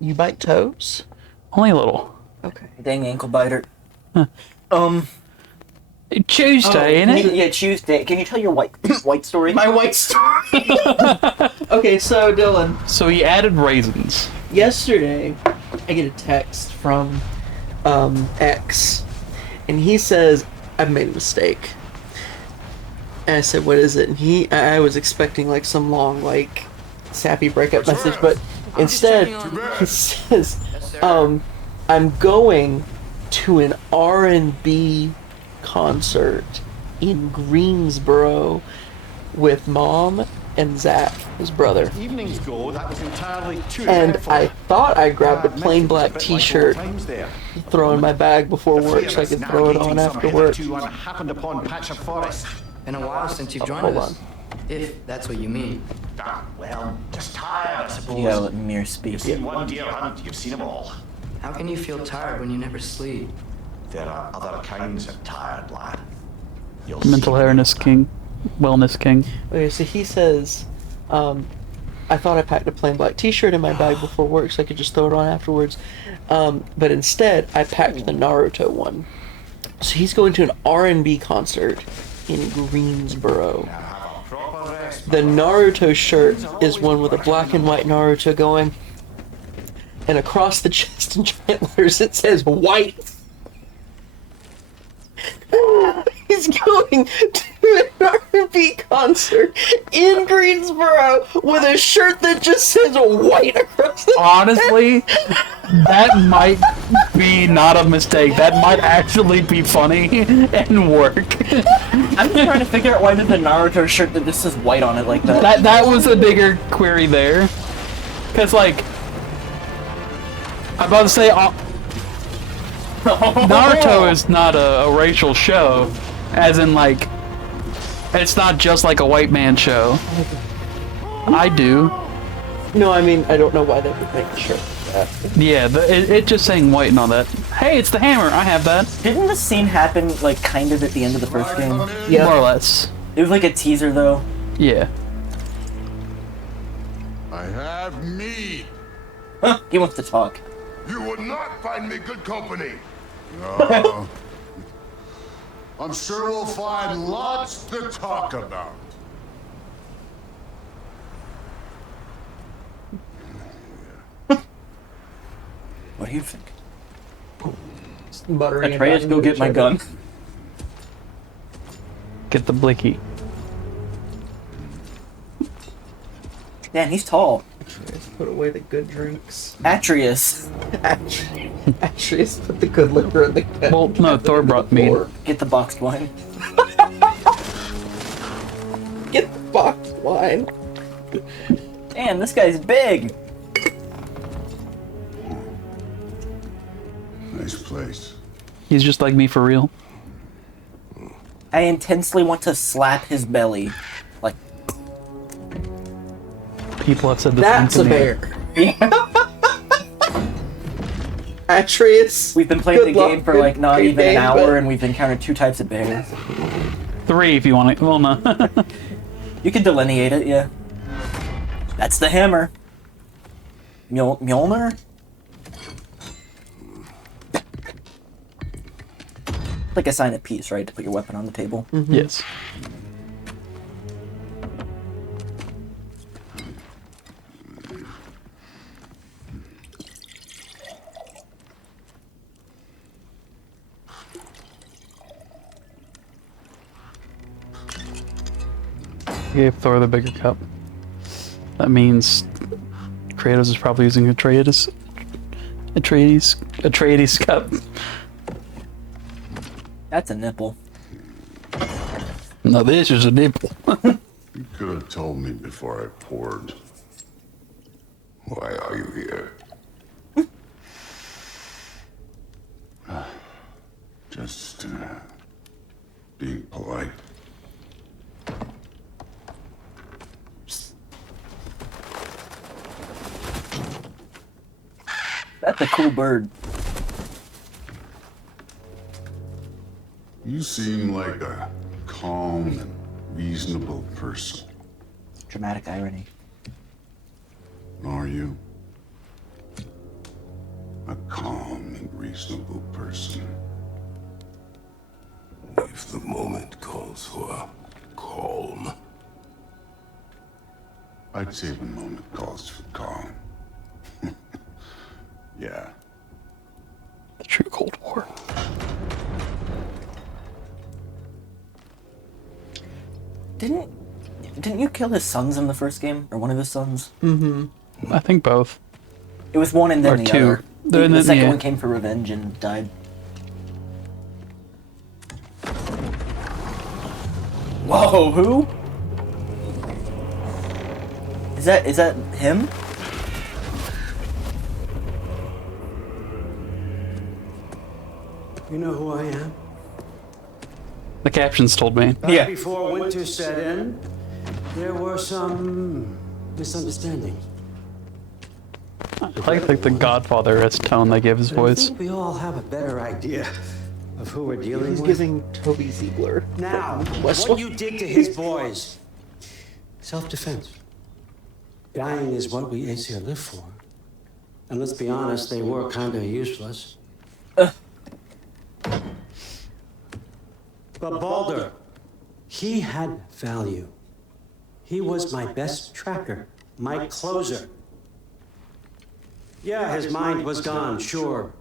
You bite toes? Only a little. Okay. Dang ankle biter. Huh. Tuesday, ain't it? Yeah, Tuesday. Can you tell your white story? My white story. Okay, so Dylan, So he added raisins. yesterday I get a text from X, and he says I've made a mistake. And I said, "What is it?" And I was expecting like some long, like sappy breakup message, but instead he says, "I'm going to an R&B concert in Greensboro with Mom and Zach, his brother." Evenings ago, that was entirely too And dreadful. I thought I grabbed a plain black Bit like T-shirt, old times there. throw in my bag before The three work of so I us could throw it on navigating some after work. hitherto unhappened upon patch of forest. Been a while since you've joined Hold us. on. If that's what you mean. Ah, well, just tired, I suppose. You gotta let Mir speak. You've seen one deer hunt, you've seen them all. How can you feel tired when you never sleep? There are other kinds of tired, lad. You'll Mental see. awareness king. Wellness king. Okay, so he says, I thought I packed a plain black T-shirt in my bag before work so I could just throw it on afterwards. But instead, I packed the Naruto one. So he's going to an R&B concert in Greensboro. Now have a proper rest. The Naruto shirt is one with a black and white Naruto going, and across the chest in giant letters it says white. He's going to an R&B concert in Greensboro with a shirt that just says white across the Honestly, that might be not a mistake. That might actually be funny and work. I'm just trying to figure out why did the Naruto shirt that this says white on it like that. That was a bigger query there. Cause like, I'm about to say, Naruto is not a racial show, as in like, it's not just like a white man show. I do. No, I mean, I don't know why they would make a shirt like that. Yeah, it just saying white and all that. Hey, it's the hammer. I have that. Didn't this scene happen like kind of at the end of the first game? Yeah. More or less. It was like a teaser though. Yeah. I have mead. Huh, he wants to talk. You would not find me good company. No. I'm sure we'll find lots to talk about. What do you think? Buttering it Atreus, on go the get my shirt. gun. Get the blicky. Man, he's tall. Atreus, put away the good drinks. Atreus, Atreus, put the good liquor in the can. Well, no, Thor brought mead. get the boxed wine. Get the boxed wine. Damn, this guy's big. Nice place. He's just like me for real. I intensely want to slap his belly. Like, People have said the That's a same to me. bear. Atreus. we've been playing good the game luck, for good- like not good even an game, hour but- and we've encountered 2 types of bears. 3 if you want it. Well, no. You can delineate it, yeah. That's the hammer. Mjolnir? Like a sign of peace, right? To put your weapon on the table. Yes. I gave Thor the bigger cup. That means Kratos is probably using Atreides cup. That's a nipple. No, this is a nipple. You could have told me before I poured. Why are you here? Just being polite. That's a cool bird. You seem like a calm and reasonable person. Dramatic irony. Are you? a calm and reasonable person. If the moment calls for calm, I'd say the moment calls for calm. Yeah. The true Cold War. Didn't you kill his sons in the first game, or one of his sons? I think both. It was one and then Or the two. other. The Then- second yeah. one came for revenge and died. Whoa, who? Is that him? You know who I am? The captions told me. Yeah. Before winter set in, there were some misunderstandings. I like the Godfather-esque tone they give his I voice. think we all have a better idea of who we're dealing He's with. giving Toby Ziegler. Now, West what you did to his boys. Self-defense. Dying is what we Aesir live for. And let's be honest, they were kind of useless. But Baldur, he had value. He was my best tracker, my closer. Yeah, his mind was gone, sure.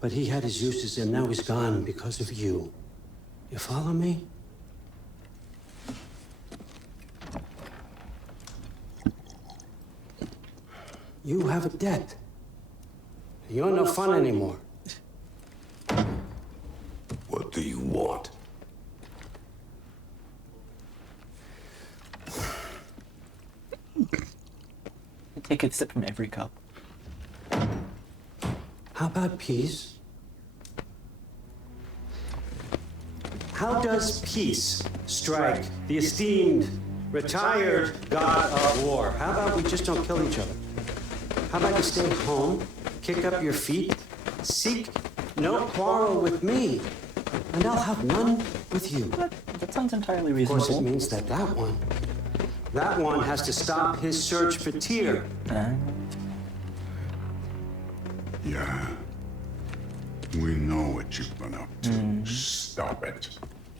But he had his uses, and now he's gone because of you. You follow me? You have a debt. You're no fun anymore. What do you want? Take a sip from every cup. How about peace? How does peace strike the esteemed, retired god of war? How about we just don't kill each other? How about you stay home, kick up your feet, seek no quarrel with me, and I'll have none with you. That sounds entirely Of course, it reasonable. means that that one has to stop his search for Tyr. Yeah. We know what you've been up to. Stop it.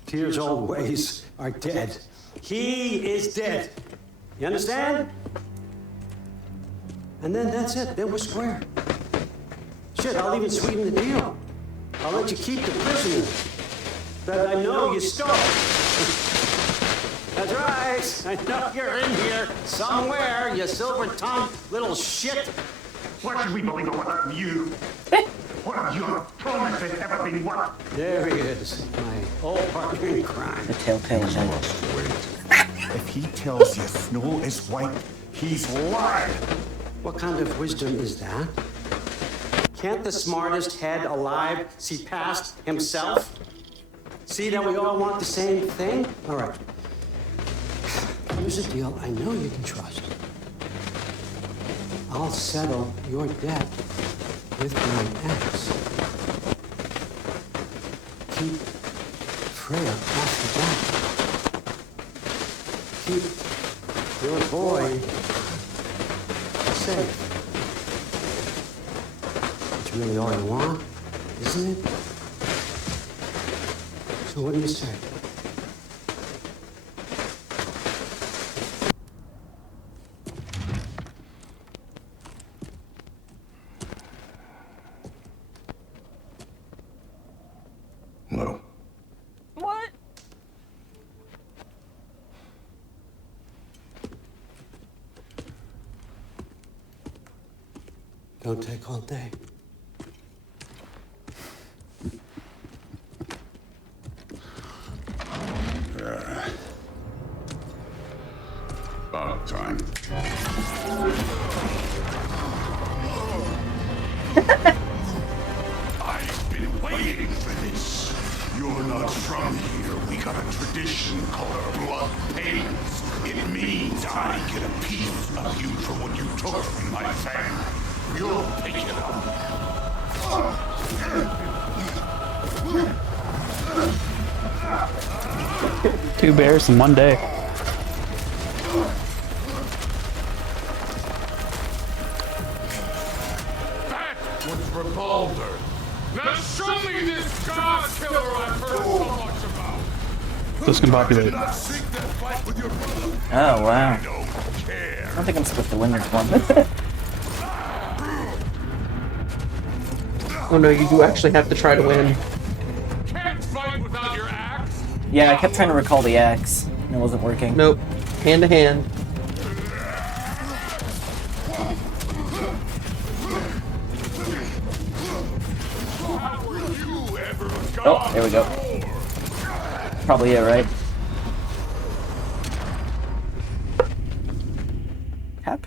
Tyr's old ways are dead. He is dead. You understand? And then that's it. Then we're square. Shit, I'll even sweeten the deal. I'll let you keep the prisoner that I know you stole. That's right. I know you're in here somewhere, you silver-tongued little shit. Why should we believe a word from you? What have your promises ever been worth? There he is, my old partner in crime. The telltale head. If he tells you snow is white, he's lying. What kind of wisdom is that? Can't the smartest head alive see past himself? See that we all want the same thing? All right. Here's a deal I know you can trust. I'll settle your debt with my ex. Keep Freya off the back. Keep your boy safe. It's really all you want, isn't it? So what do you say? No. What? Don't take all day. About time. I've been waiting for this. You're not from here. We got a tradition called blood payments. It means I get a piece of you for what you took from my family. You'll pick it up. Two bears in one day. That was Discombobulate. Oh, wow. I don't think I'm supposed to win this one. Oh no, you do actually have to try to win. Can't fight without your axe. Yeah, I kept trying to recall the axe, and it wasn't working. Nope. Hand to hand. Oh, there we go. Probably it, right? Hap?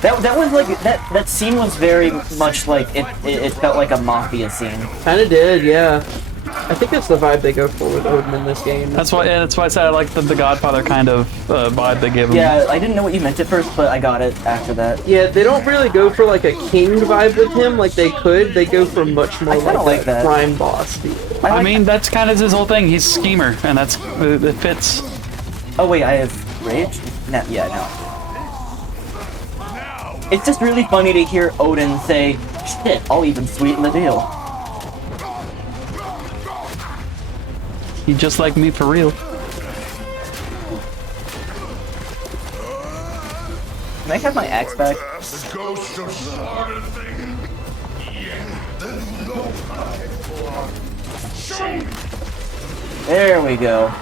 That was like that scene was very much like it felt like a mafia scene. Kinda did, yeah. I think that's the vibe they go for with Odin in this game. That's why I said I like the Godfather kind of vibe they give him. Yeah, I didn't know what you meant at first, but I got it after that. Yeah, they don't really go for like a king vibe with him like they could. They go for much more like that. crime boss feel. I mean, that's kind of his whole thing. He's a schemer, and it fits. Oh wait, I have rage? No, yeah, no. It's just really funny to hear Odin say, "Shit, I'll even sweeten the deal." He just like me for real. Can I have my axe back? The ghost of slaughter thing. Yeah, there's no time for. Show me. There we go.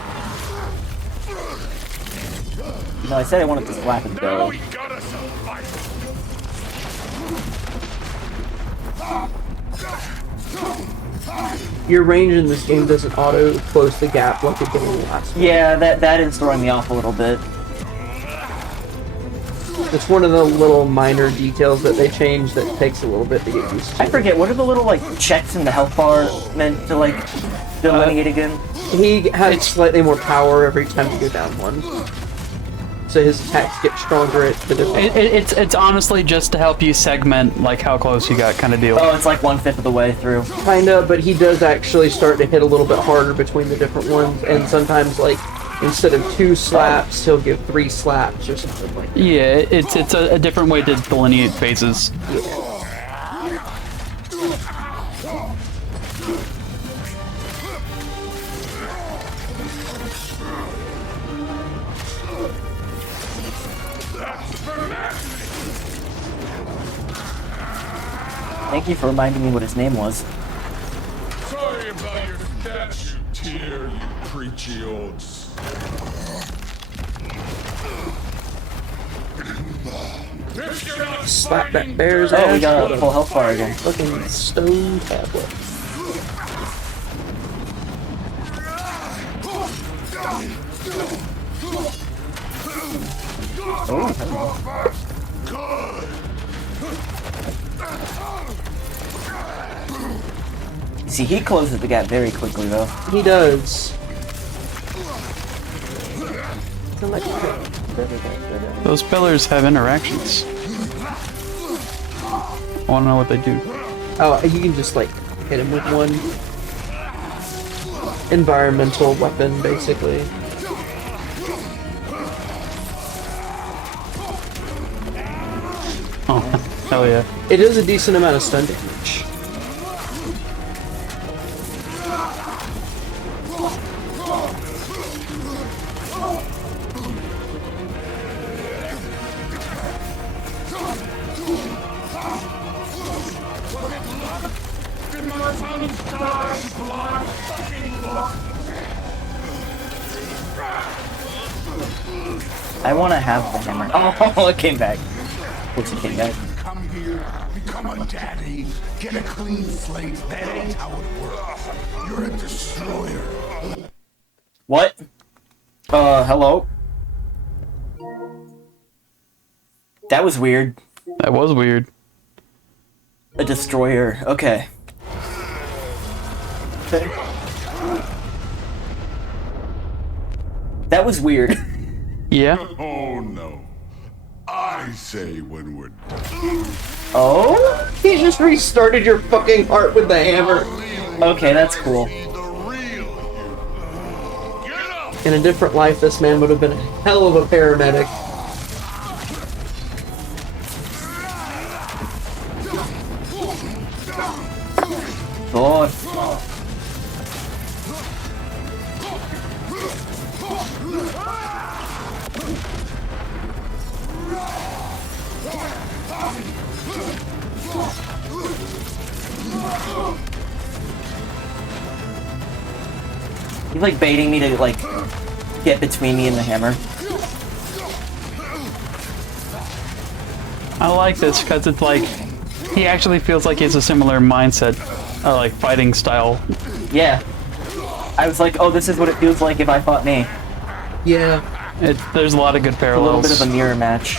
No, I said I wanted to slap his Now belly. we got us a fight. Your range in this game doesn't auto close the gap like it did in the last one. Yeah, that is throwing me off a little bit. It's one of the little minor details that they changed that takes a little bit to get used to. I forget, what are the little, like, checks in the health bar meant to, like, delineate again? He has slightly more power every time you go down one. So his attacks get stronger at the different... It's honestly just to help you segment like how close you got kind of deal. Oh, it's like 1/5 of the way through. Kinda, but he does actually start to hit a little bit harder between the different ones, and sometimes, like, instead of 2 slaps, he'll give 3 slaps or something like that. Yeah, it's a different way to delineate phases. Yeah. Thank you for reminding me what his name was. Sorry about your statue, Tyr, you preachy old. If you're not Slap that fighting, bear's Oh, ass. we got a full health bar again. Fucking stone tablet. See, he closes the gap very quickly, though. He does. Those pillars have interactions. I want to know what they do. Oh, you can just, like, hit him with one environmental weapon, basically. Oh, hell yeah. It is a decent amount of stun damage. I want to have the hammer. Oh, it came back. Which it came back. come here, become a daddy, get a clean slate. That ain't how it works. You're a destroyer. What? Hello? That was weird. That was weird. A destroyer. Okay. That was weird. Yeah. Oh no. I say when we're done. Oh? He just restarted your fucking heart with the hammer. Okay, that's cool. See the real you. Get up! In a different life, this man would have been a hell of a paramedic. God. He's like baiting me to like get between me and the hammer. I like this because it's like he actually feels like he has a similar mindset, like fighting style. Yeah. I was like, oh, this is what it feels like if I fought me. Yeah. There's a lot of good A little parallels. bit of a mirror match.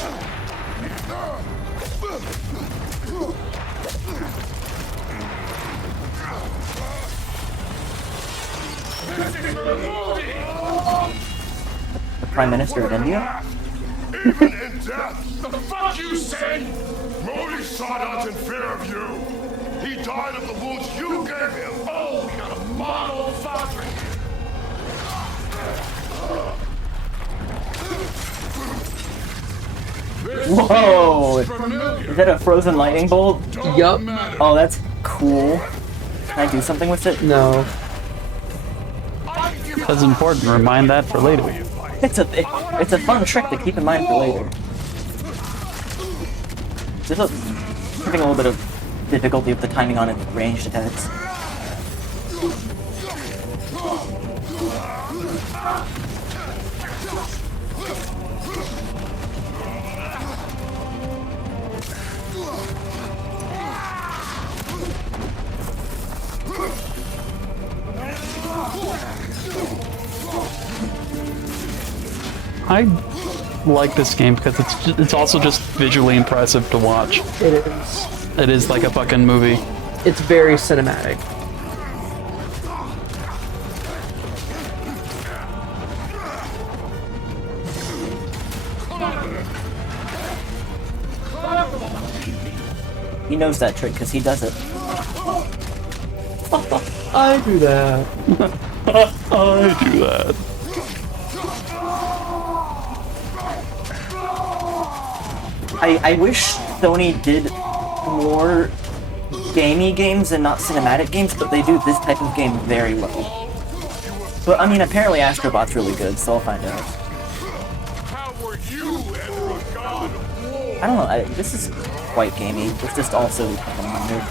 The Prime Minister of India? Even in death, the fuck you say? Modi saw nothing fair of you. He died of the wounds you gave him. Oh, we got a model father. Whoa! Is that a frozen lightning bolt? Yup. Oh, that's cool. Can I do something with it? No. That's important. Remind that for later. It's a fun trick to keep in mind for later. This is having a little bit of difficulty with the timing on it with ranged attacks. I like this game because it's also just visually impressive to watch. It is. It is like a fucking movie. It's very cinematic. He knows that trick because he does it. I do that. I do that. I wish Sony did more gamey games and not cinematic games, but they do this type of game very well. But I mean, apparently Astrobot's really good, so I'll find out. How were you ever a god of war? I don't know, this is quite gamey. It's just also weird.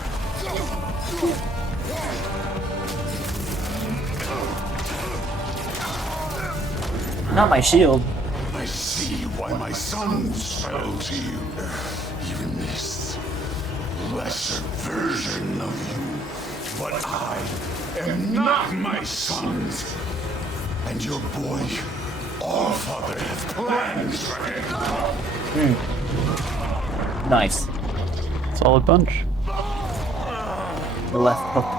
Not my shield. I see why my sons fell to you. Even this lesser version of you. But I am not my sons. And your boy, Allfather, has plans for him. Nice. Solid punch. The left hook.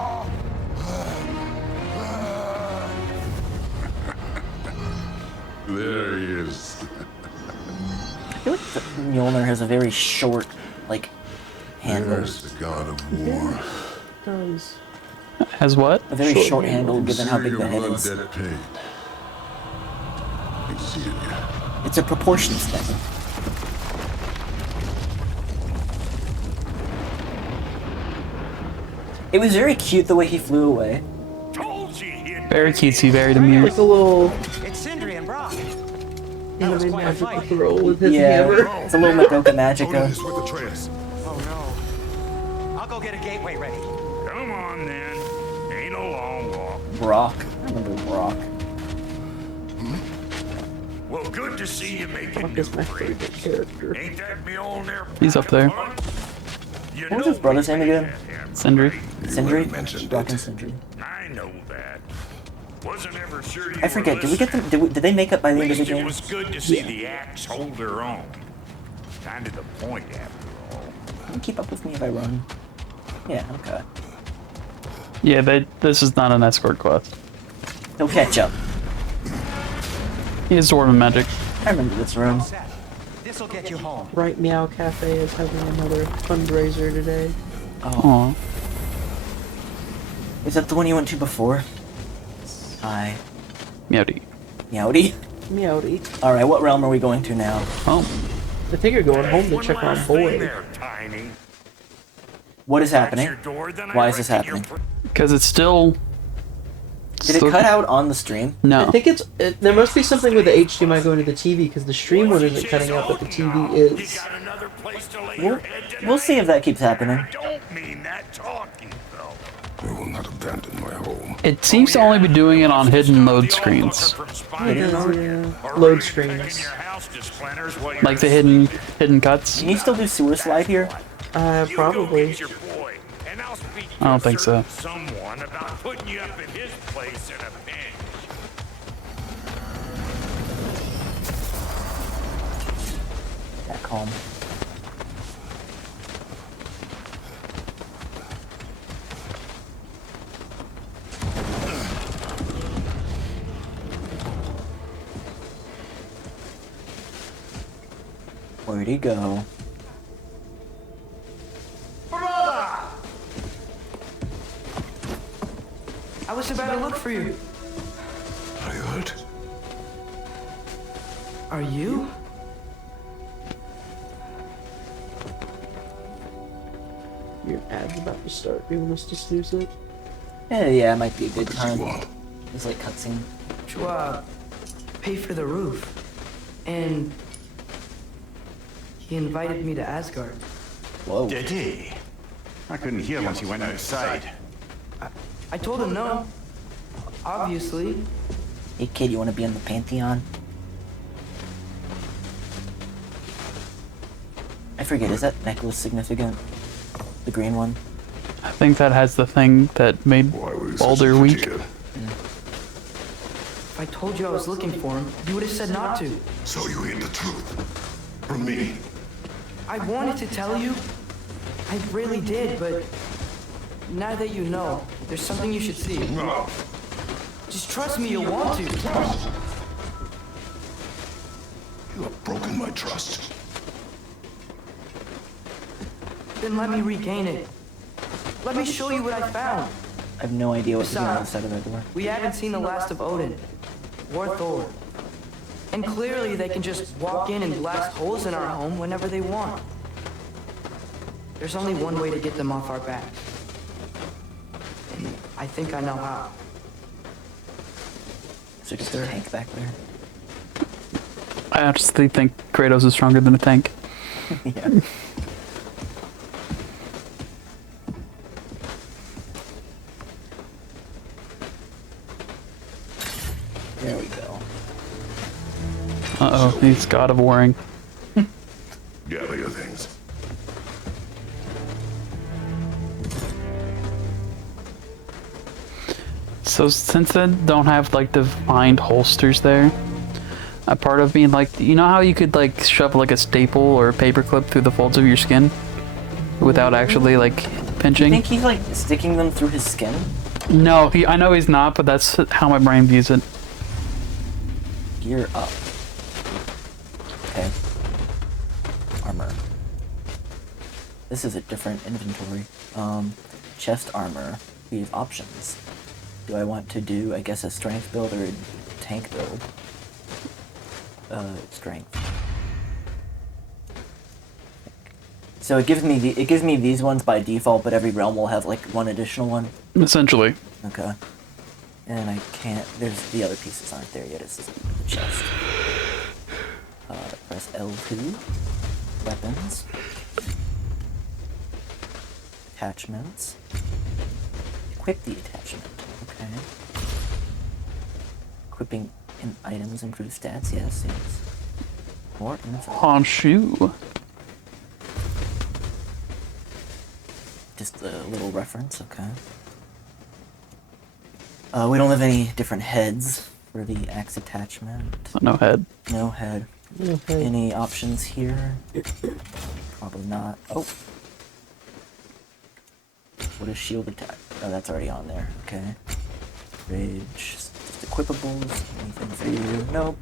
There he is. I feel like Mjolnir has a very short, like, handle. There's the god of war. Does. Has what? A very short handle given how big the head Blood is. debt paid. I see it. It's a proportions thing. It was very cute the way he flew away. Told you he'd Very cutesy, very demure. Like a little It's Sindri and Brock. anime magical throw with his Yeah, hammer. it's a little Madoka Tony Magica. is with the Atreus. Oh no. I'll go get a gateway ready. Come on then. Ain't a long walk. Brock. I remember Brock. Well, good to see you making Fuck new is my favorite friends. character. Ain't that Mjolnir? He's up there. You What was know his brother's we name again? met him, Sindri. right? Sindri? mentioned Brock it. and Sindri. I know that. Wasn't ever sure you I forget, were did we get them? Did they make up by the end of the Least it game? was good to see the axe hold her own. Kind of the point, after all. Can you keep up with me if I run? Yeah, okay. Yeah, this is not an escort quest. He'll catch up. He has dwarven magic. I remember this room. This'll get you home. Right Meow Cafe is having another fundraiser today. Oh. Aw. Is that the one you went to before? Hi. Meowdy. Meowdy? Meowdy. Alright, what realm are we going to now? Oh. I think you're going home to One check on last thing Boy. there, Tiny. What is That's happening? your door, then I Why is this reckon you're happening? Because it's still... Did it cut out on the stream? No. I think there must be something with the HDMI going to the TV because the stream one isn't cutting out, but the TV is. We'll see if that keeps happening. Don't mean that talking, though. I will not abandon my home. It seems to only be doing it on hidden load screens. It is, yeah. Load screens. Like the hidden cuts. Can you still do sewer slide here? Probably. I don't think so. Someone about putting you up in his place in a pinch. Yeah, calm. Where'd he go? I was about to look for you. Are you hurt? Are you? Your ad's about to start. Do you want us to snooze it? Yeah, it might be a good What time. do you want? It's like cutscene. To, pay for the roof. And... he invited me to Asgard. Whoa. Did he? I couldn't hear once he went outside. I told him no. Obviously. Hey kid, you wanna be in the Pantheon? I forget, is that necklace significant? The green one? I think that has the thing that made Why were you Baldur such a weak. particular? If I told you I was looking for him, you would have said not to. So you hid the truth from me. I wanted to tell you. I really did, but... now that you know, there's something you should see. No. Just trust me, you'll want to. You have broken my trust. Then let me regain it. Let me show you what I found. I have no idea what's on the other side of that door. We haven't seen the last of Odin or Thor. And clearly they can just walk in and blast holes in our home whenever they want. There's only one way to get them off our backs. And I think I know how. Is there just a tank back there? I honestly think Kratos is stronger than a tank. Yeah. There we go. Uh-oh, he's God of Warring. Gather your things. So since they don't have like defined holsters there, a part of me like, you know how you could like shove like a staple or a paperclip through the folds of your skin without actually like I pinching? think he's like sticking them through his skin. No, I know he's not, but that's how my brain views it. Gear up. Okay. Armor. This is a different inventory. Chest armor. We have options. Do I want to do, I guess, a strength build or a tank build? Strength. So it gives me these ones by default, but every realm will have like one additional one. Essentially. Okay. And I can't. There's the other pieces aren't there yet. It's just the chest. Press L2. Weapons. Attachments. Equip the attachment. Okay. Equipping items improves stats. Yes. More info. Honshu. Just a little reference. Okay. We don't have any different heads for the axe attachment. No head. No head. Okay. Any options here? Probably not. Oh. What is shield attack? Oh, that's already on there. Okay. Rage. Just equipables. Anything for you? Nope.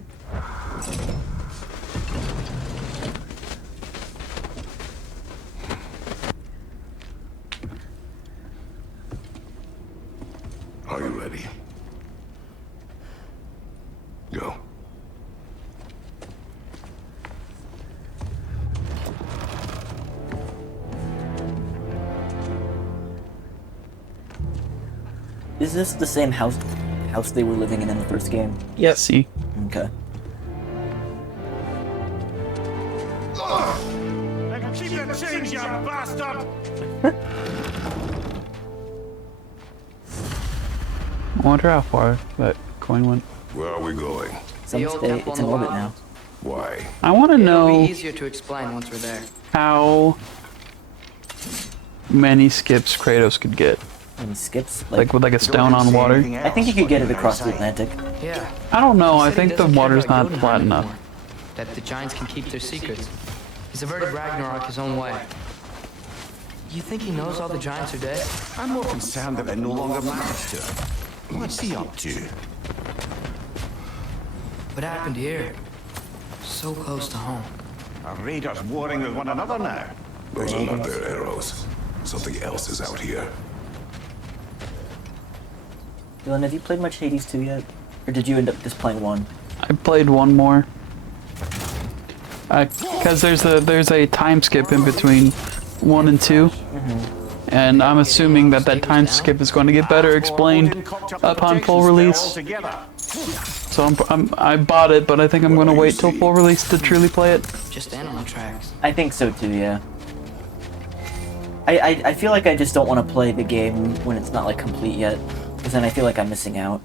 Are you ready? Go. Is this the same house they were living in the first game? Yep. See. Okay. Keep the change, you bastard! I wonder how far that coin went. Where are we going? Some The old say temple it's in in the orbit wild. now. Why? I want to It'll know be easier to explain once we're there. how many skips Kratos could get. And skips Like with like a stone on water. I think you could get it across the Atlantic. Yeah. I don't know. He I said he think the doesn't care water's about not Jotunheim flat enough. anymore. That the giants can keep their secrets. He's averted Ragnarok his own way. You think he knows all the giants are dead? I'm more concerned that it no longer matters to him. What's he up to? What happened here? So close to home. Are raiders warring with one another now? Those are not their arrows. Something else is out here. Dylan, have you played much Hades 2 yet? Or did you end up just playing 1? I played one more. Because there's a time skip in between 1 and 2. And I'm assuming that time skip is going to get better explained upon full release. So I bought it, but I think I'm going to wait till full release to truly play it. Just animal tracks. I think so too, yeah. I feel like I just don't want to play the game when it's not like complete yet. Because then I feel like I'm missing out.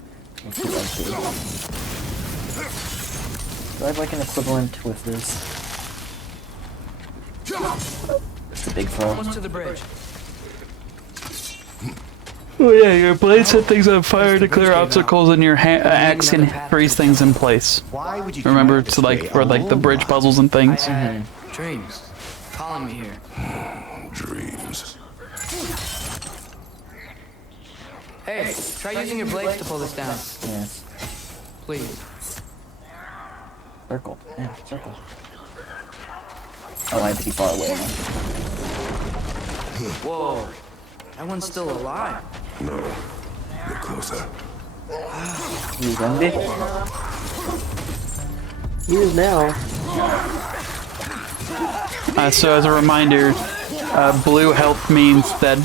Do I have like an equivalent with this? It's a big throw. Almost to the bridge. Oh yeah, your blade set things on fire to clear obstacles, and your axe can freeze things in place. Why would you Remember, to like for like the bridge puzzles and things. I had dreams calling me here. Dreams. Hey, try using your blades to pull this down. Yes. Please. Circle. Yeah, circle. Oh, I have to be far away. Whoa. That one's still alive. No. Get closer. You zombie? He is now. So as a reminder, blue health means that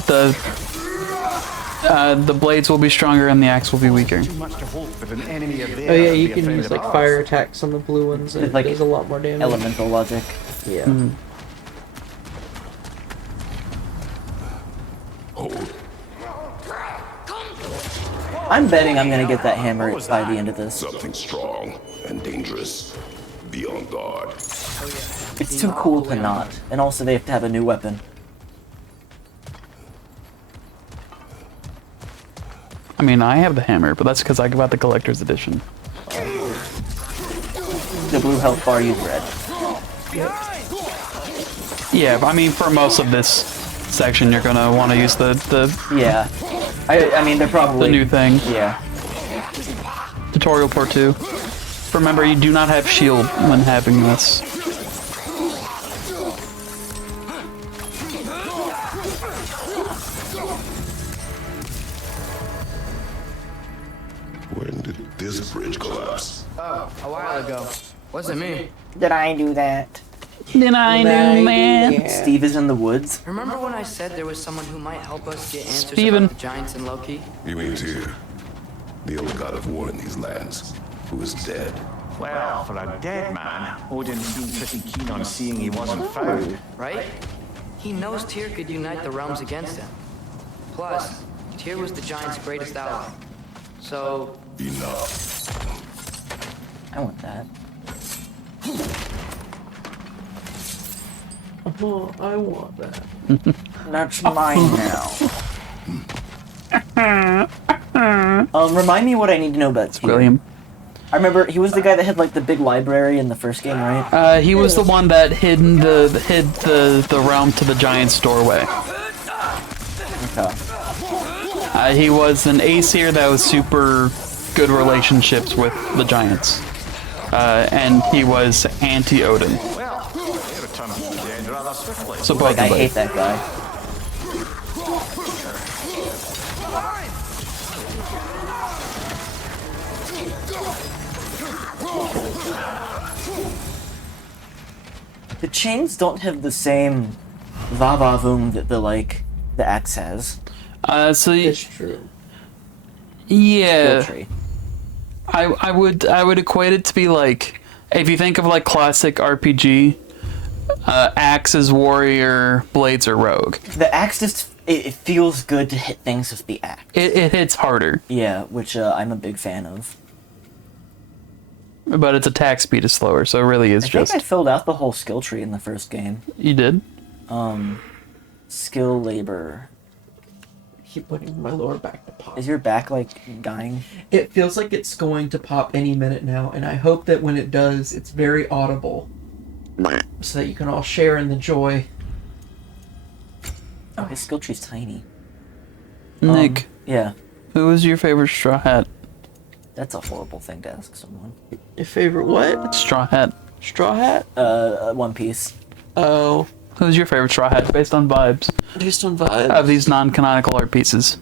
the blades will be stronger and the axe will be weaker. Too much to hope that an enemy of Oh theirs yeah, would you be a can friend use of like ours. fire attacks on the blue ones, and It's it like does a lot more damage. Elemental logic. Yeah. Hold. I'm betting I'm gonna get that hammer by the end of this. Something strong and dangerous. Be on guard. It's too cool to not. And also they have to have a new weapon. I mean, I have the hammer, but that's because I got the collector's edition. The blue health bar you've read. Yeah, but I mean, for most of this section, you're gonna want to use the Yeah. I mean, they're probably... new thing. Yeah. Tutorial part 2. Remember, you do not have shield when having this. When did this bridge collapse? Oh, a while ago. Wasn't me. Did I do that? Then I knew, man. Steve is in the woods. Remember when I said there was someone who might help us get answers Steven. about the giants and Loki? You mean Tyr, the old god of war in these lands, who is dead. Well, for a dead man, Odin seemed pretty keen on seeing he wasn't found. Right? He knows Tyr could unite the realms against him. Plus, Tyr was the giants' greatest ally. So, Enough. I want that. Oh, I want that. That's mine now. Remind me what I need to know about Tyr. William. I remember he was the guy that had like the big library in the first game, right? He was the one that hid the realm to the giant's doorway. Okay. He was an Aesir that was super good relationships with the giants. And he was anti-Odin. Well, they returned from the dead rather swiftly. So Like, I supposedly. hate that guy. The chains don't have the same va-va-voom that the axe has. So you, It's true. Yeah. skill tree. I would equate it to be like, if you think of like classic RPG, axe is warrior, blades are rogue. The axe just it feels good to hit things with the axe. It hits harder, Yeah, which I'm a big fan of. but its attack speed is slower, so it really is I just. think I filled out the whole skill tree in the first game. You did? Skill labor. Keep putting my lower back to pop. Is your back like dying? It feels like it's going to pop any minute now, and I hope that when it does, it's very audible, so that you can all share in the joy. Oh, his skill tree's tiny. Nick, Yeah, who was your favorite Straw Hat? that's a horrible thing to ask someone. Your favorite what? Straw Hat. Straw Hat? One Piece. Oh, Who's your favorite Straw Hat based on vibes based on vibes. of these non-canonical art pieces?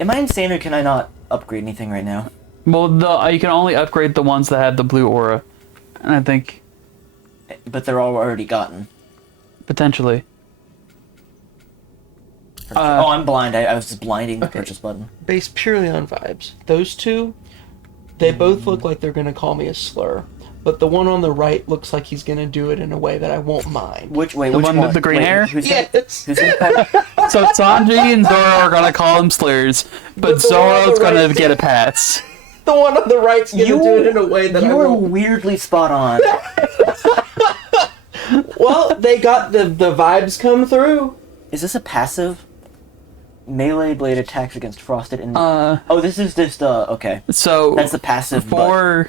Am I insane or can I not upgrade anything right now? Well, you can only upgrade the ones that have the blue aura, and I think But they're all already gotten. potentially. Oh, I'm blind. I was just blinding the Okay. purchase button. Based purely on vibes. Those two, they both look like they're gonna call me a slur. But the one on the right looks like he's gonna do it in a way that I won't mind. Which way? The Which one with the green hair? Who's Yes. Who's gonna So Sanji and Zoro are gonna call him slurs, but But the one on Zoro's the gonna right- get a pass. The one on the right's gonna You- do it in a way that I You are won't. weirdly spot on. Well, they got the vibes come through. Is this a passive? Melee blade attacks against frosted and Uh, this is just okay. So That's the passive. for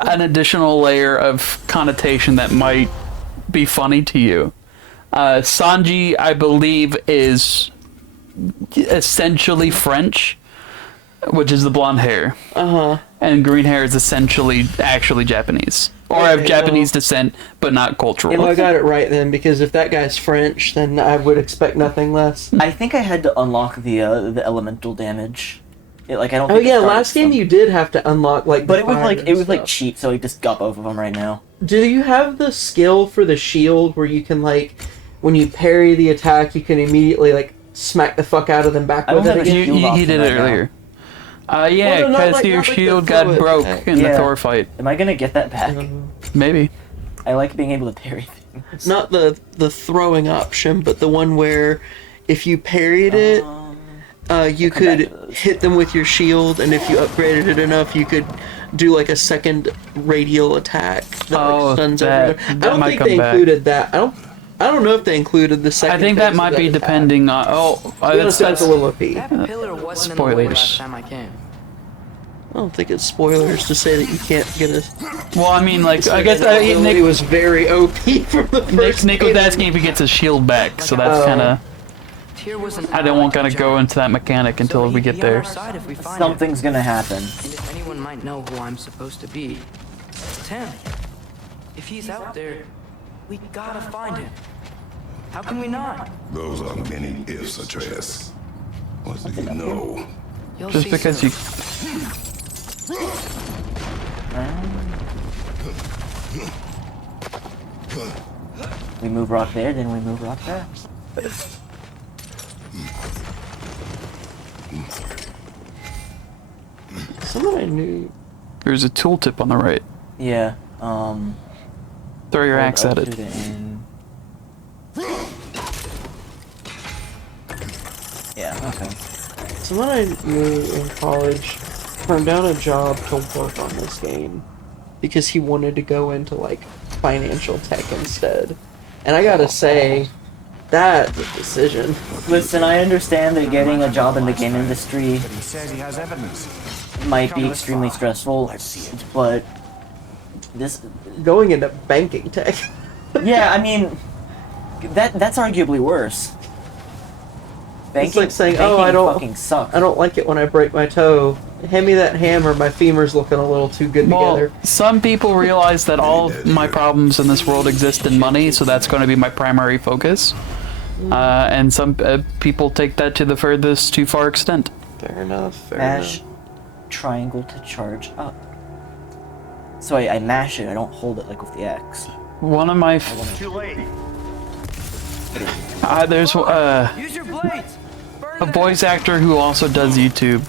an additional layer of connotation that might be funny to you, Sanji, I believe, is essentially French, which is the blonde hair. And green hair is essentially actually Japanese. Or of Okay, Japanese descent, but not cultural. Well, I got it right then, because if that guy's French, then I would expect nothing less. I think I had to unlock the elemental damage. I don't. Oh think it yeah, started last game from- you did have to unlock like. But the it was fire like and stuff. cheat, so I just got both of them right now. Do you have the skill for the shield where you can like, when you parry the attack, you can immediately like smack the fuck out of them back I with don't it have a again? shield He option did it right now. earlier. Yeah, Well, no, not because like- your not like the shield throw got it broke attack. in the Yeah. Thor fight. Am I gonna get that back? Maybe. I like being able to parry things. Not the throwing option, but the one where if you parried it, you come back could to those. hit them with your shield, and if you upgraded it enough, you could do like a second radial attack that Oh, like stuns that- everyone. I that don't might think come they back. included that. I don't know if they included the second. I think that phase of might be attack. depending on. That's a little OP. That pillar wasn't in the way spoilers. last time I came. I don't think it's spoilers to say that you can't get a. Well, I mean, like, I guess It Nick, was very OP from the first Nick was game. asking if he gets his shield back, so that's Oh. kind of. Tyr was an I don't want ally to go into that mechanic so until we he'd get be on there. our side if we find him. Something's gonna happen. And if anyone might know who I'm supposed to be, it's him. If he's out there, we gotta find him. How can we not? Those are many ifs, Atreus. What do you know? You'll Just see because soon. you. We move rock there, then we move rock there. Someone I knew. There's a tooltip on the right. Yeah. Throw your hold axe up at to it. the end. Yeah. Okay. Someone I knew in college turned down a job to work on this game because he wanted to go into like financial tech instead. And I gotta say, that's a decision. Listen, I understand that getting a job in the game industry But he says he has evidence. might be extremely stressful, but this. Going into banking tech. Yeah, I mean, that's arguably worse. Banking, like saying, banking "Oh, I don't- fucking sucks." I don't like it when I break my toe. Hand me that hammer, my femur's looking a little too good Well, together. some people realize that all of my problems in this world exist in money, so that's going to be my primary focus. And some people take that to the furthest, too far extent. Fair enough, fair Mash enough. triangle to charge up. So I mash it, I don't hold it like with the X. One of my Too late. there's Use your blades! A voice actor who also does YouTube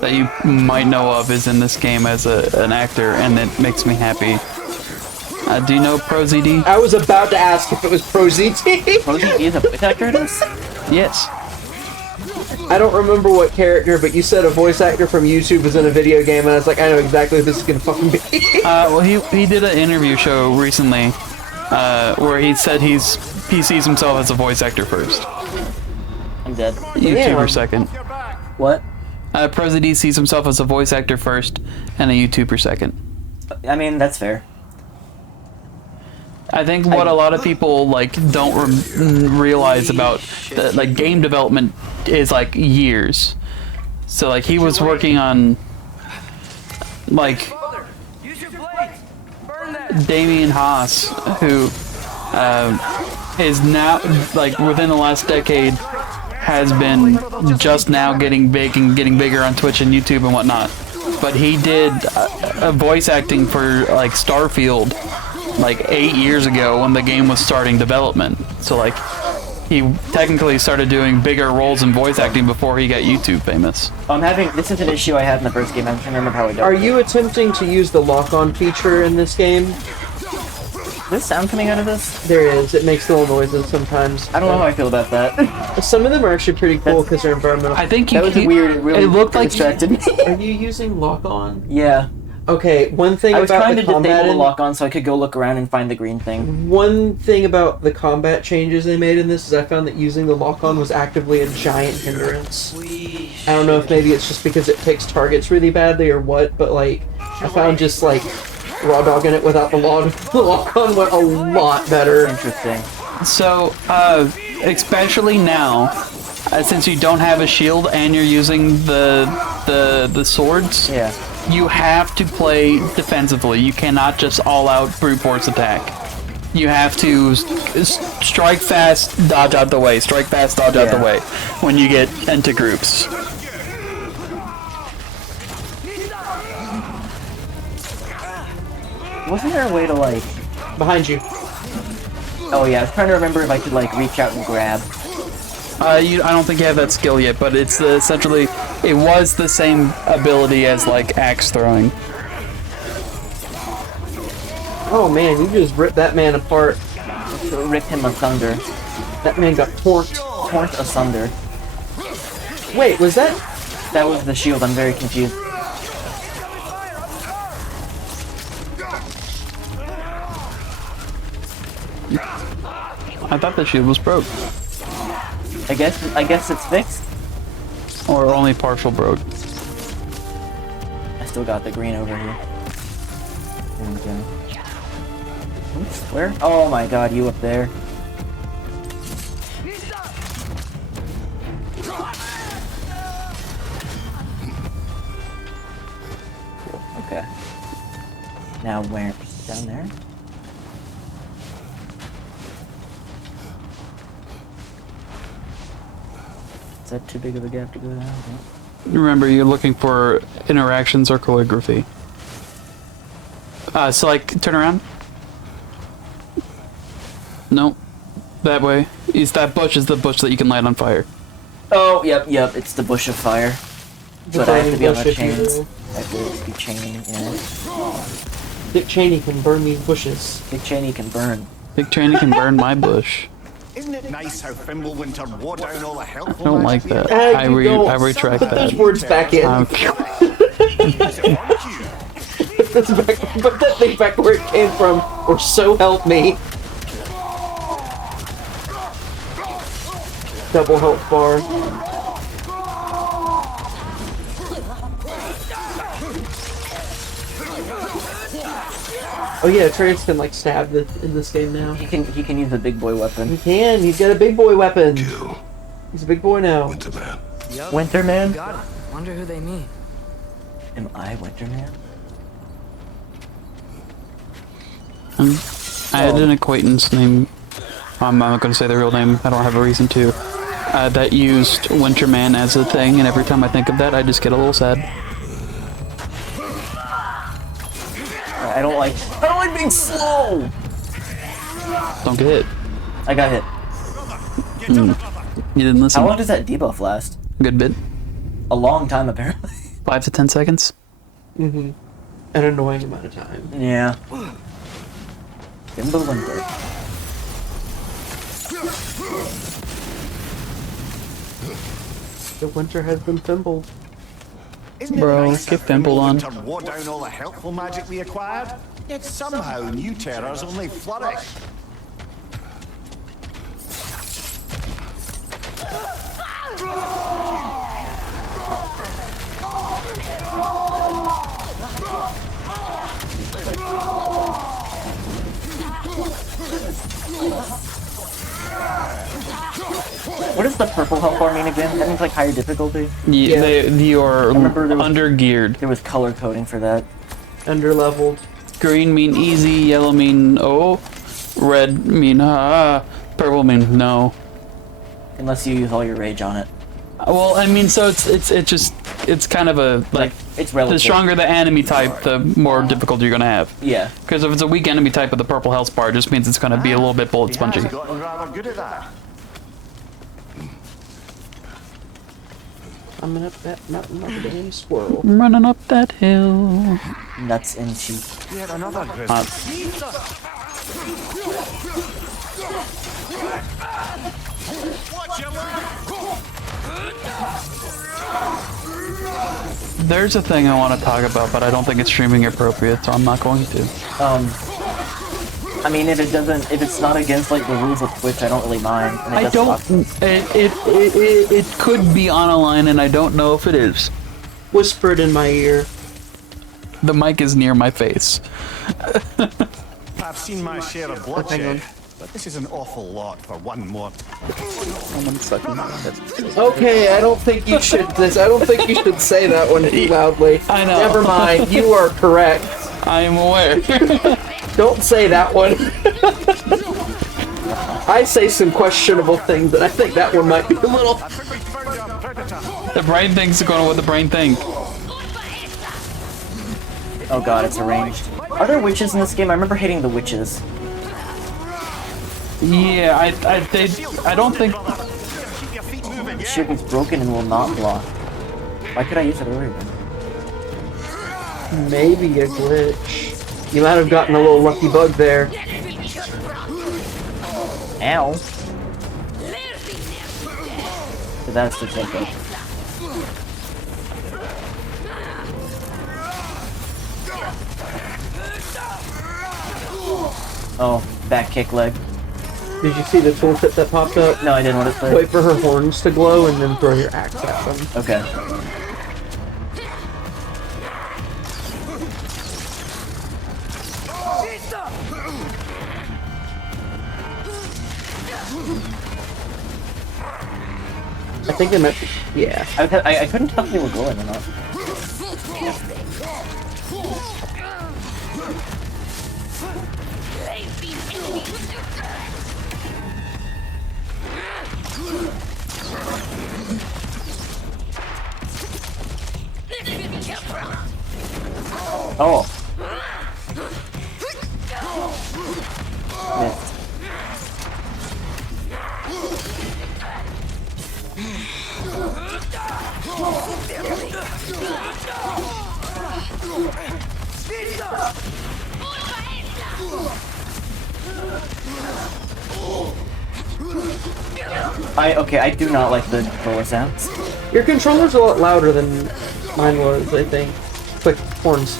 that you might know of is in this game as an actor, and it makes me happy. Do you know ProZD? I was about to ask if it was ProZT. ProZD is a voice actor in this? Yes. I don't remember what character, but you said a voice actor from YouTube was in a video game, and I was like, I know exactly who this is gonna fucking be. Well, he did an interview show recently where he said he sees himself as a voice actor first. I'm dead. YouTuber second. What? ProZD sees himself as a voice actor first and a YouTuber second. I mean, that's fair. I think what a lot of people like don't realize about like game development is like years. So like he was working on like Damien Haas, who is now like within the last decade has been just now getting big and getting bigger on Twitch and YouTube and whatnot. But he did voice acting for like Starfield like 8 years ago when the game was starting development. So like he technically started doing bigger roles in voice acting before he got YouTube famous. This is an issue I had in the first game. I'm trying to remember how I did. Are you attempting to use the lock-on feature in this game? Is there sound coming out of this? There is. It makes little noises sometimes. I don't know how I feel about that. Some of them are actually pretty cool because they're environmental. I think that was weird. It really looked like distracted me. Are you using lock-on? Yeah. Okay, one thing I was about trying the to combat disable the lock-on so I could go look around and find the green thing. One thing about the combat changes they made in this is I found that using the lock-on was actively a giant hindrance. I don't know if maybe it's just because it picks targets really badly or what, but like I found just like raw dogging it without the lock-on went a lot better. Interesting. So, especially now, since you don't have a shield and you're using the swords, yeah, you have to play defensively. You cannot just all-out brute force attack. You have to strike fast, dodge out the way. Strike fast, dodge out the way when you get into groups. Wasn't there a way to like... Behind you. Oh yeah, I was trying to remember if I could like reach out and grab. I don't think you have that skill yet, but it's essentially, it was the same ability as like axe throwing. Oh man, you just ripped that man apart. Ripped him asunder. That man got torn asunder. Wait, was that? That was the shield. I'm very confused. I thought the shield was broke. I guess it's fixed. Or only partial broke. I still got the green over here. There we go. Oops, where? Oh my god, you up there. Cool, okay. Now where? Down there? Is that too big of a gap to go down? Remember, you're looking for interactions or calligraphy. So like, turn around. No, that way. That bush is the bush that you can light on fire. Oh, yep, it's the bush of fire. But I have to be on the bush, chains. I have to be chaining, yeah. Dick Cheney can burn these bushes. Dick Cheney can burn. Dick Cheney can burn my bush. Isn't it nice how Fimbulwinter wore down all the helpful I don't like that. I retract Put that. those words back in. Put that thing back where it came from, or so help me. Double health bar. Oh yeah, Trance can like stab in this game now. He can use the big boy weapon. He can. He's got a big boy weapon. He's a big boy now. Winterman. Yep. Winterman? Got it. Wonder who they mean. Am I Winterman? I had an acquaintance named, I'm not going to say the real name, I don't have a reason to, that used Winterman as a thing, and every time I think of that, I just get a little sad. I don't like being slow! Don't get hit. I got hit. You didn't listen. How long does that debuff last? Good bit. A long time, apparently. 5 to 10 seconds. An annoying amount of time. Yeah. Thimble Winter. The winter has been thimbled. Isn't it Bro, nice get that Thimble on. Winter wore down all the helpful magic we acquired? Yet somehow new terrors only flourish. What does the purple health bar mean again? That means like higher difficulty? Yeah, you're remember there was- under-geared. There was color coding for that. Underleveled. Green mean easy, yellow mean oh, red mean purple mean no. Unless you use all your rage on it. Well, I mean, so it's kind of a like It's relative. the stronger the enemy type, the more difficult you're gonna have. Yeah. Because if it's a weak enemy type with the purple health bar, it just means it's gonna be a little bit bullet He has spongy. gotten rather good at that. I'm up that mountain like a damn squirrel. I'm running up that hill. Nuts and cheek. Yet another grizzly. There's a thing I want to talk about, but I don't think it's streaming appropriate, so I'm not going to. I mean, if it's not against like the rules of Twitch, I don't really mind. And it I does don't. lots. It could be on a line, and I don't know if it is. Whisper it in my ear. The mic is near my face. I've seen my share of bloodshed, but this is an awful lot for one more. Someone's sucking my Okay, I don't think you should. I don't think you should say that one too loudly. I know. Never mind. You are correct. I am aware. Don't say that one. I say some questionable things, and I think that one might be a little. I think we found our predator. The brain thing's going with the brain thing. Oh god, it's arranged. Are there witches in this game? I remember hating the witches. Yeah, I don't think. Keep your feet moving, yeah? Shit is broken and will not block. Why could I use it earlier then? Maybe a glitch. You might have gotten a little lucky bug there. Ow. But that's the take. Oh, back kick leg. Did you see the tooltip that popped up? No, I didn't want to play. Wait for her horns to glow and then throw your axe at them. Okay. I think they might be. Yeah. I couldn't tell if they were glowing or not. Oh. Missed. I do not like the boa sounds. Your controller's a lot louder than mine was, I think. Quick, horns.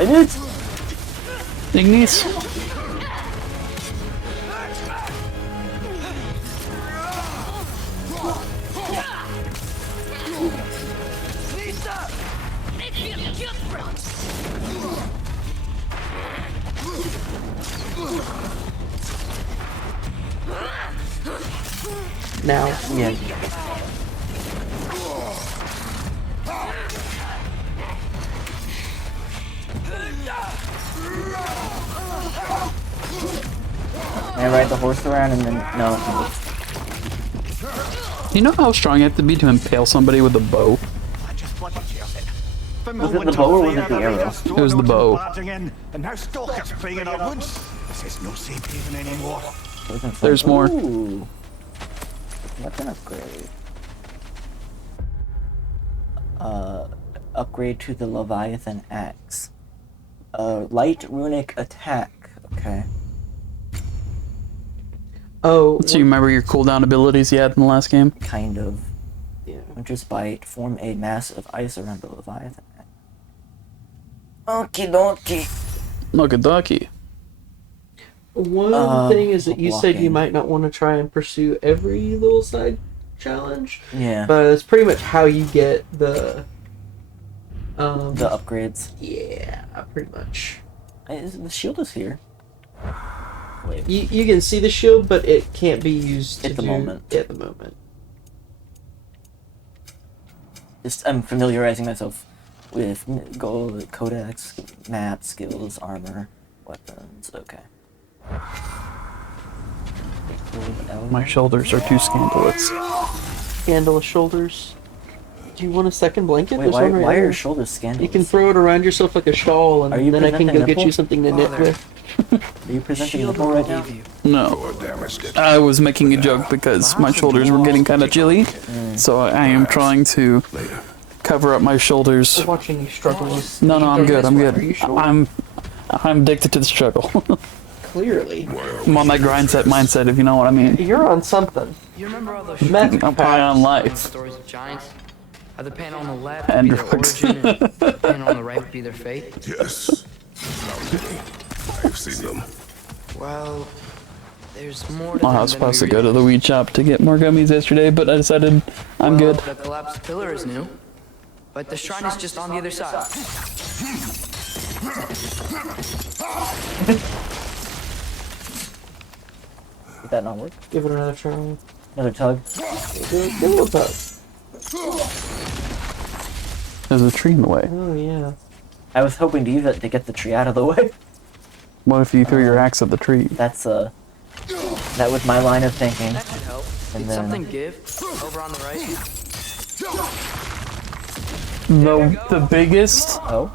And it's Ignis. Now. yeah. I ride the horse around and then no. You know how strong you have to be to impale somebody with a bow? I just bloody killed it. Was it the bow or was it the arrow? It was the bow. And now stalkers playing in our woods. This is no safe haven anymore. There's more. Ooh. Weapon upgrade. upgrade to the Leviathan axe. Light runic attack. Okay. Oh, So you remember your cooldown abilities you had in the last game? Kind of. yeah. Winter's Bite. Form a mass of ice around the Leviathan axe. Okie dokie. Okie One thing is that you said you blocking. might not want to try and pursue every little side challenge, Yeah. but it's pretty much how you get the upgrades. yeah, pretty much. The shield is here. Wait. You can see the shield, but it can't be used At the moment. At the moment. Just I'm familiarizing myself with gold, codex, map, skills, armor, weapons. Okay. My shoulders are too scandalous. Scandalous shoulders. Do you want a second blanket? Wait, There's why one right are here. your shoulders scandalous? You can throw it around yourself like a shawl, and Are you then I can presenting go get nipple? you something to knit Father. with. Are you presenting the Shield nipple right now? gave you. No. Damaged it. I was making a joke because my shoulders were getting kind of chilly, so I am trying to cover up my shoulders. I'm watching you struggle with. No, I'm good. I'm Are you good. sure? I'm addicted to the struggle. Clearly. I'm on that grind set mindset, if you know what I mean. You're on something. You remember all those Meth I'm high on the life. stories of giants? How the panel on the left And would be their drugs. origin and the panel on the right would be their fate? Yes. How many? I've seen them. Well, there's more to Well, I them was than supposed to we go to the realize. weed shop to get more gummies yesterday, but I decided I'm Well, good. The collapsed pillar is new, but the shrine is just on the other side. Did that not work? Give it another try. Another tug. Give it a little tug. There's a tree in the way. Oh yeah. I was hoping to use it to get the tree out of the way. What if you threw your axe at the tree? That's that was my line of thinking. That should help. And Did then- something give? Over on the right? The biggest, Oh.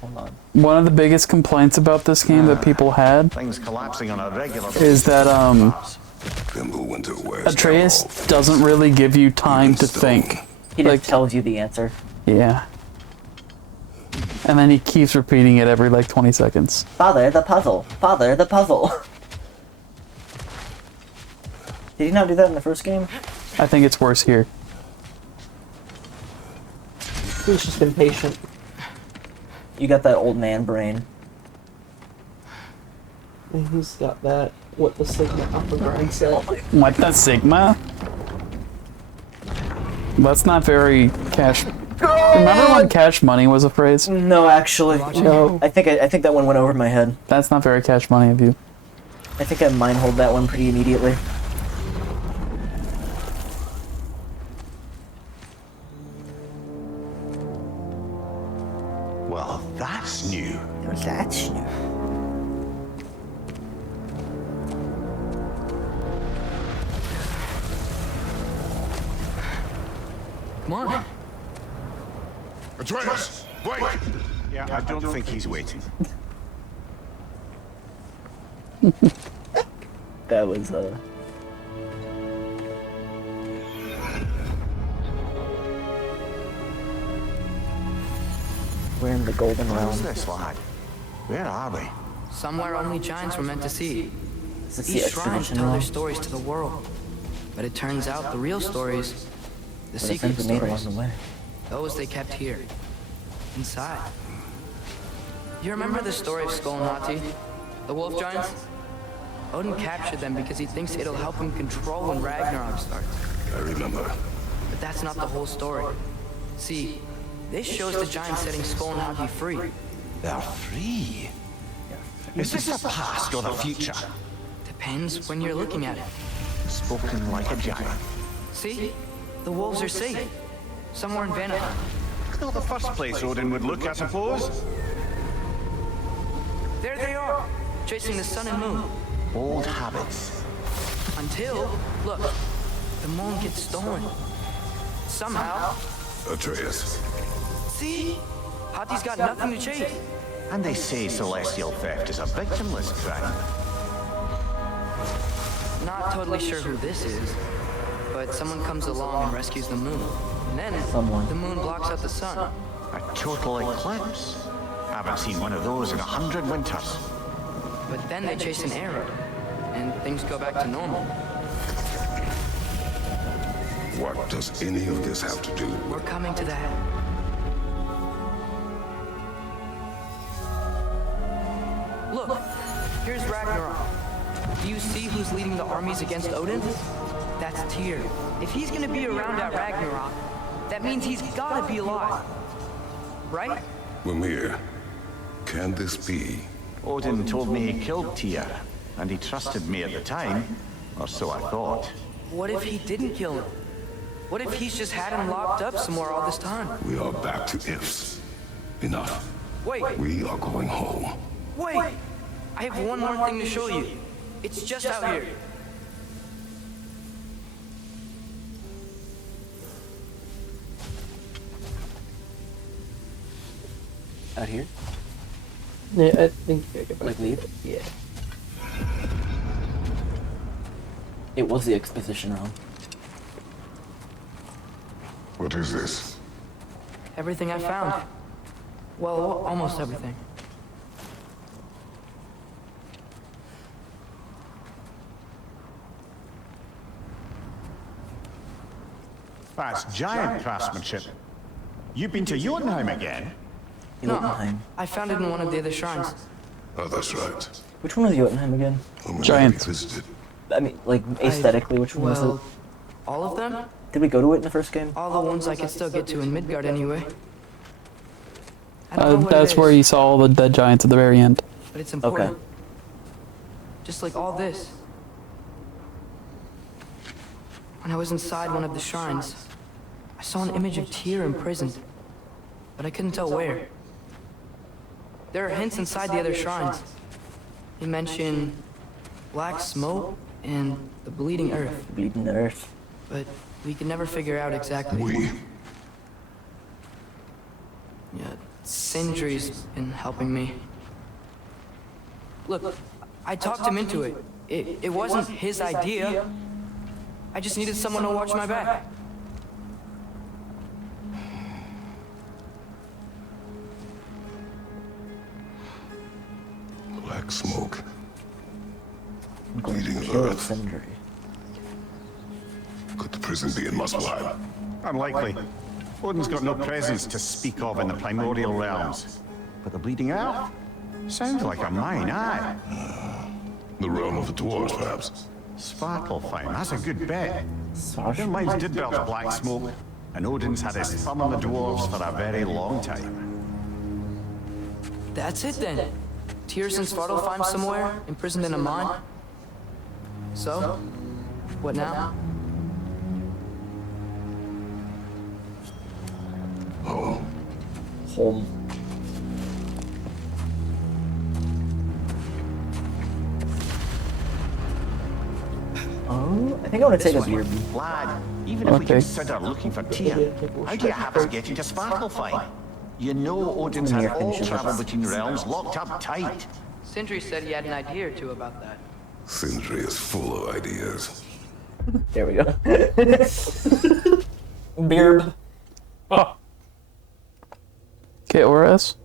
Hold on. one of the biggest complaints about this game that people had Things collapsing on a regular is that Thimble went to where? Atreus doesn't really give you time to think. He Like- just tells you the answer. Yeah. And then he keeps repeating it every like 20 seconds. Father, the puzzle. Father, the puzzle. Did he not do that in the first game? I think it's worse here. He's just impatient. You got that old man brain. And he's got that. What the Sigma Alpha grind said. What the Sigma? That's not very cash. Remember when cash money was a phrase? No, actually. No. I think that one went over my head. That's not very cash money of you. I think I mind hold that one pretty immediately. Well, that's new. That's new. Come on. Atreus, wait! Yeah, I don't think he's waiting. That was We're in the golden Who's realm. this lad? Where are we? Somewhere only giants were meant to see. Is this the These shrines exhibition tell their realm? stories to the world. But it turns out the real stories, the What secret have made along stories, the way? those they kept here, inside. You remember the story of Skull and Hati, the wolf giants? Odin captured them because he thinks it'll help him control when Ragnarok starts. I remember. But that's not the whole story. See, this shows the giants setting Skull and Hati free. They're free. Is this the past or the future? Depends when you're looking at it. Spoken like a giant. See? The wolves are safe. Somewhere in Vanaheim. Not the first place Odin would look, I suppose. There they are, chasing the sun and moon. Old habits. Until, look, the moon gets stolen. Somehow. Atreus. See? Hati's got nothing to chase. And they say celestial theft is a victimless crime. Not totally sure who this is. but someone comes along and rescues the moon. And then Someone. the moon blocks out the sun. A total eclipse. Haven't seen one of those in 100 winters. But then they chase an arrow, and things go back to normal. What does any of this have to do with... We're coming to that. Look, here's Ragnarok. Do you see who's leading the armies against Odin? That's Tyr. If he's gonna be around at Ragnarok, that means he's gotta be alive. Right? Mimir, can this be? Odin told me he killed Tyr, and he trusted me at the time, or so I thought. What if he didn't kill him? What if he's just had him locked up somewhere all this time? We are back to ifs. Enough. Wait, We are going home. wait! I have one more thing to show you. It's just out here. Out here? Yeah, I think I could Like leave? Yeah. It was the exposition room. What is this? Everything I found. Well, almost everything. That's giant craftsmanship. You've been to Jotunheim again? Jotunheim. I found it in one of the other shrines. Oh, that's right. Which one was Jotunheim again? Oh, my Giant. God, visited. I mean, like, aesthetically, which one was it? Well, all of them? Did we go to it in the first game? All the ones I could still get to in Midgard anyway. I don't know what That's it where is, you saw all the dead giants at the very end. but it's important. Just like all this. When I was inside one of the shrines, I saw an image of Tyr imprisoned, but I couldn't tell where. There are hints inside the other shrines. He mentioned black smoke and the bleeding earth, Bleeding the earth. but we could never figure out exactly. We. Yeah, Sindri's been helping me. Look, I talked him into it. It wasn't his idea. I just needed someone to watch my back. Black smoke. Bleeding Kill earth. Sindri. Could the prison be in Muspelheim? Unlikely. Odin's got no presence to speak of in the primordial realms. But the bleeding earth? Sounds like a mine, aye. The realm of the dwarves, perhaps. Svartalfheim, that's a good bet. Sarsh? Their mines did belch black smoke, and Odin's had his thumb on the dwarves for a very long time. That's it then. Tyr's in Svartalfheim somewhere, imprisoned in a mine. So, what now? Home. Home. Oh, I think I want to take a beer. Lad, even if we Okay. consider looking for Tyr, how do you have us getting to Svartalfheim? You know Odin's had all travel between realms locked up tight. Sindri said he had an idea or two about that. Sindri is full of ideas. There we go. Beer. Oh. Okay, ORS.